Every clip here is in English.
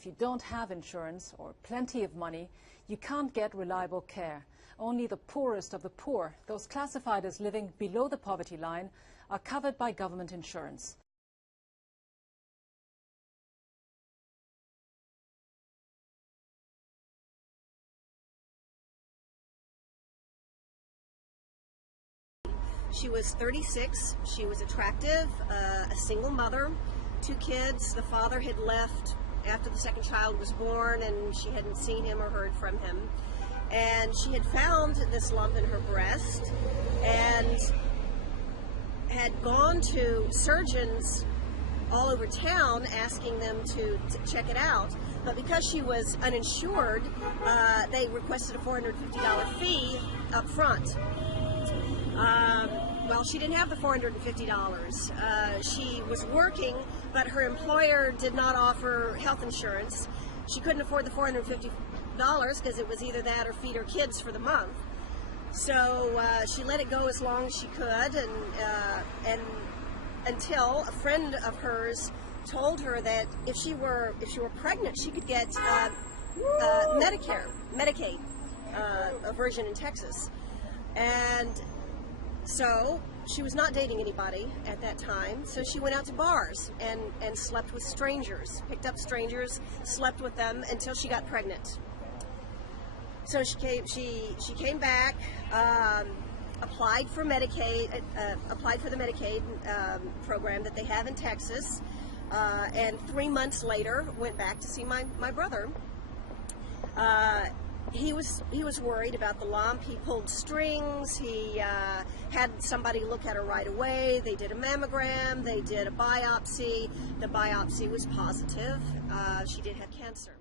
if you don't have insurance or plenty of money, you can't get reliable care. Only the poorest of the poor, those classified as living below the poverty line, are covered by government insurance. She was 36, she was attractive, a single mother, 2 kids. The father had left after the second child was born and she hadn't seen him or heard from him. And she had found this lump in her breast and had gone to surgeons all over town asking them to check it out. But because she was uninsured, they requested a $450 fee up front. Well, she didn't have the $450. She was working, but her employer did not offer health insurance. She couldn't afford the $450 because it was either that or feed her kids for the month. So she let it go as long as she could, and until a friend of hers told her that if she were pregnant, she could get Medicaid, a version in Texas. And so she was not dating anybody at that time, so she went out to bars and slept with strangers, picked up strangers, slept with them until she got pregnant. So she came back, applied for Medicaid, applied for the Medicaid program that they have in Texas, and 3 months later went back to see my brother. He was worried about the lump. He pulled strings. He had somebody look at her right away. They did a mammogram. They did a biopsy. The biopsy was positive. She did have cancer.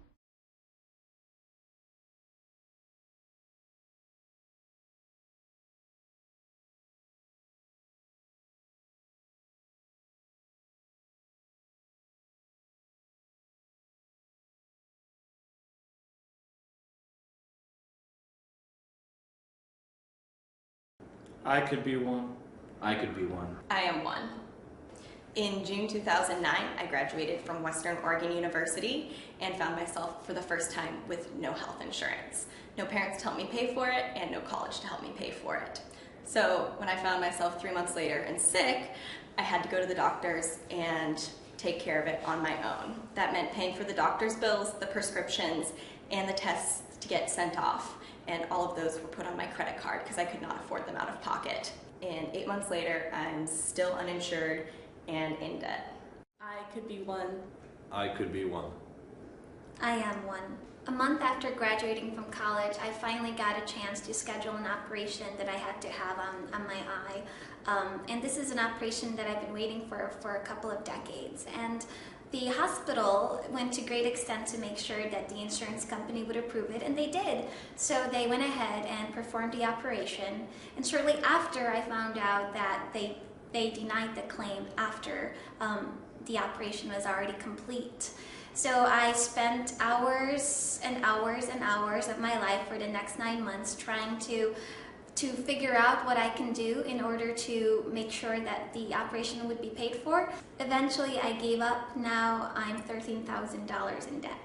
I could be one. I could be one. I am one. In June 2009, I graduated from Western Oregon University and found myself for the first time with no health insurance. No parents to help me pay for it and no college to help me pay for it. So when I found myself 3 months later and sick, I had to go to the doctors and take care of it on my own. That meant paying for the doctor's bills, the prescriptions, and the tests to get sent off. And all of those were put on my credit card because I could not afford them out of pocket. And 8 months later, I'm still uninsured and in debt. I could be one. I could be one. I am one. A month after graduating from college, I finally got a chance to schedule an operation that I had to have on my eye. And this is an operation that I've been waiting for a couple of decades. And the hospital went to great extent to make sure that the insurance company would approve it, and they did. So they went ahead and performed the operation, and shortly after I found out that they denied the claim after the operation was already complete. So I spent hours and hours and hours of my life for the next 9 months trying to figure out what I can do in order to make sure that the operation would be paid for. Eventually I gave up. Now I'm $13,000 in debt.